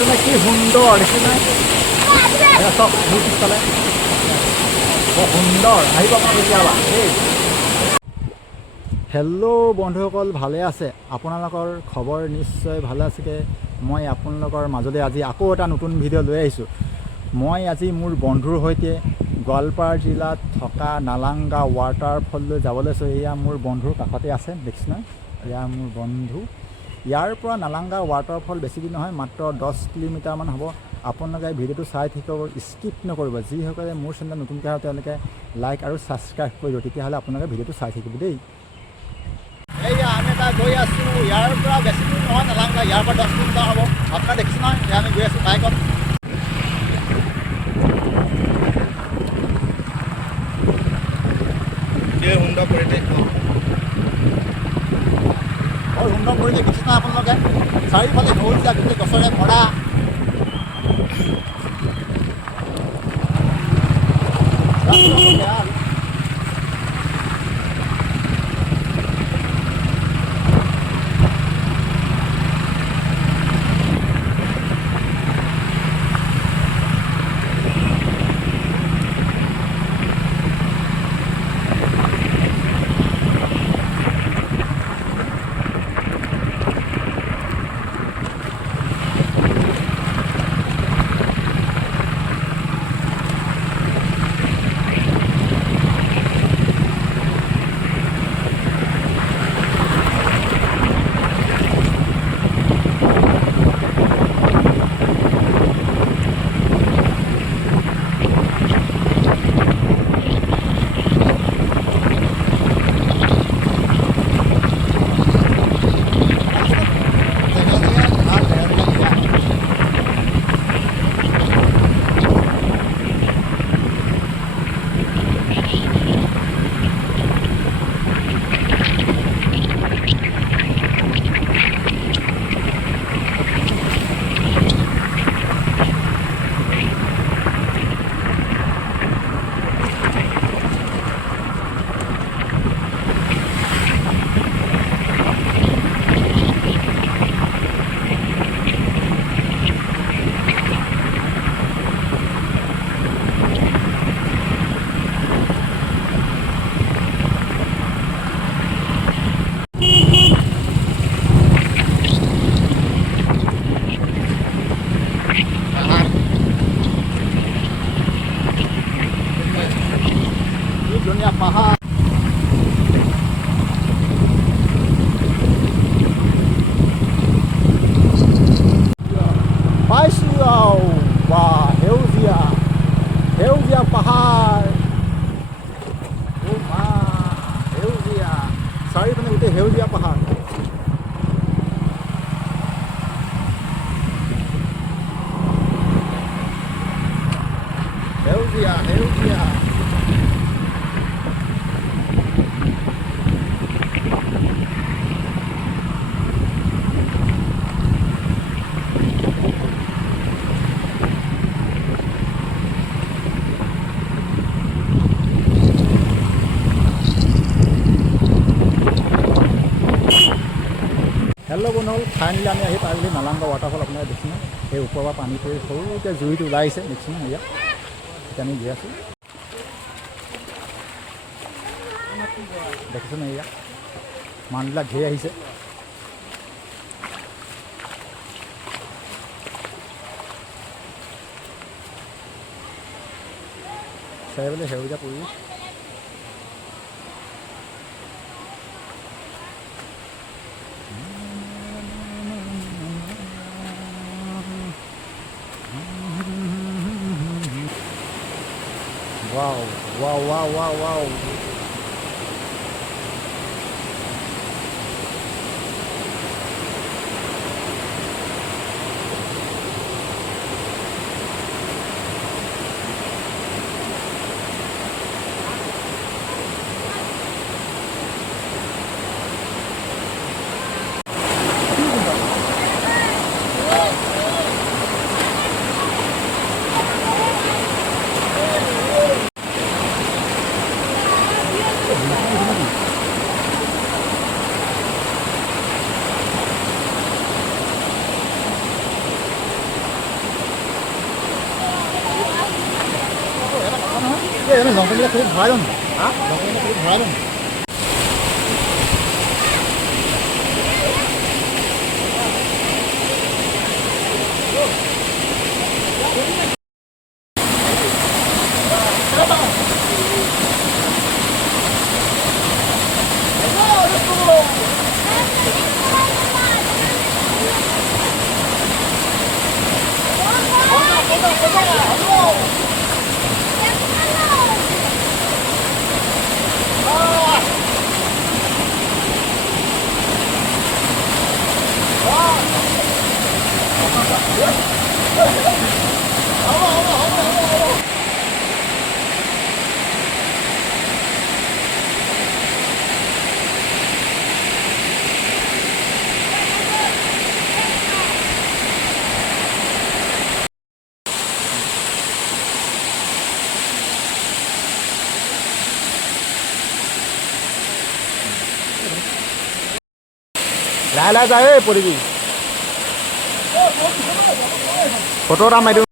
দেখিছেনে কি সুন্দৰ দেখিছেনে চব মোৰ পিছফালে বৰ সুন্দৰ আহিব আপোনাৰ কেতিয়াবা দেই হেল্ল' বন্ধুসকল ভালে আছে আপোনালোকৰ খবৰ নিশ্চয় ভালে আছে মই আপোনালোকৰ মাজলৈ আজি আকৌ এটা নতুন ভিডিঅ' লৈ আহিছোঁ মই আজি মোৰ বন্ধুৰ সৈতে গোৱালপাৰ জিলাত থকা নালাংগা ৱাটাৰফললৈ যাবলৈ লৈছোঁ এয়া মোৰ বন্ধুৰ কাষতে আছে দেখিছেনে এয়া মোৰ বন্ধু ইয়াৰ পৰা নালাংগা ৱাটাৰফল বেছি দিন নহয় মাত্ৰ 10 কিলোমিটাৰমান হ'ব আপোনালোকে ভিডিঅ'টো চাই থাকিব স্কিপ নকৰিব যিসকলে মোৰ চেনেল নতুনকৈ আহে তেওঁলোকে লাইক আৰু ছাবস্ক্ৰাইব কৰিব তেতিয়াহ'লে আপোনালোকে ভিডিঅ'টো চাই থাকিব দেই এইয়া আমি এটা গৈ আছোঁ ইয়াৰ পৰা বেছি দূৰ নহয় নালাংগা ইয়াৰ পৰা 10 কিলোমিটাৰ হ'ব আপোনাৰ দেখিছে নহয় এয়া আমি গৈ আছোঁ বাইকত সুন্দৰ পৰিৱেশ বৰ সুন্দৰ পৰিৱেশ দেখিছে নহয় আপোনালোকে চাৰিওফালে সেউজীয়া গোটেই গছৰে ভৰা ধুনীয়া পাহাৰ পাইছোঁ আৰু বা সেউজীয়া সেউজীয়া পাহাৰ মা সেউজীয়া চাৰিওফালে গোটেই সেউজীয়া পাহাৰ সেউজীয়া সেউজীয়া হেল্ল' বন্ধুসকল ফাইনেলি আমি আহি পাই বুলি নালাংগা ৱাটাৰফল আপোনালোকে দেখিছেনে এই ওপৰৰ পৰা পানী পৰি সৰুকৈ জুইটো ওলাই আহিছে দেখিছেনে ইয়াত এতিয়া আমি গৈ আছোঁ দেখিছেনে ইয়াত মানুহবিলাক ঘেৰি আহিছে চাৰিওফালে সেউজীয়া পৰিৱেশ Wow, wow, wow, wow, wow. আমি জংঘলবিলাক খুব ভৰাই লওঁ জংঘলবিলাক খুব ভৰাই লওঁ লাহে লাহে যায় পৰিবি ফটো এটা মাৰি দিওঁ